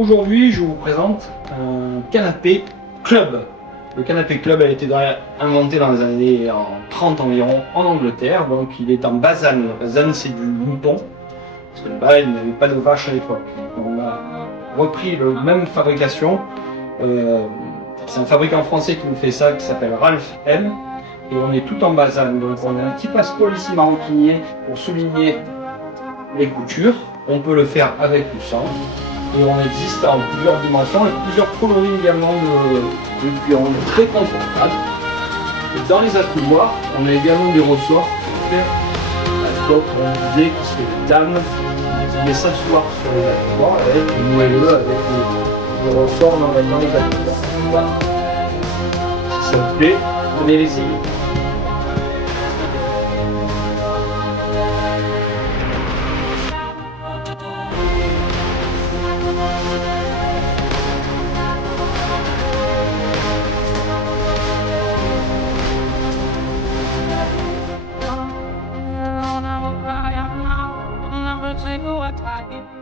Aujourd'hui, je vous présente un canapé club. Le canapé club a été inventé dans les années 30 environ en Angleterre. Donc il est en basane. La basane, c'est du mouton. Parce que là, il n'y avait pas de vache à l'époque. On a repris la même fabrication. C'est un fabricant français qui nous fait ça, qui s'appelle Ralph M. Et on est tout en basane. Donc on a un petit passepoil ici maroquinier pour souligner les coutures. On peut le faire avec ou sans. Et on existe en plusieurs dimensions et plusieurs coloris également de cuir. On est très confortable. Et dans les accoudoirs, on a également des ressorts pour faire la top. On disait que c'était des dames qui pouvaient s'asseoir sur les accoudoirs avec les moelleux, avec les ressorts dans les accoudoirs. Voilà. Si ça vous plaît, venez l'essayer. Never say what I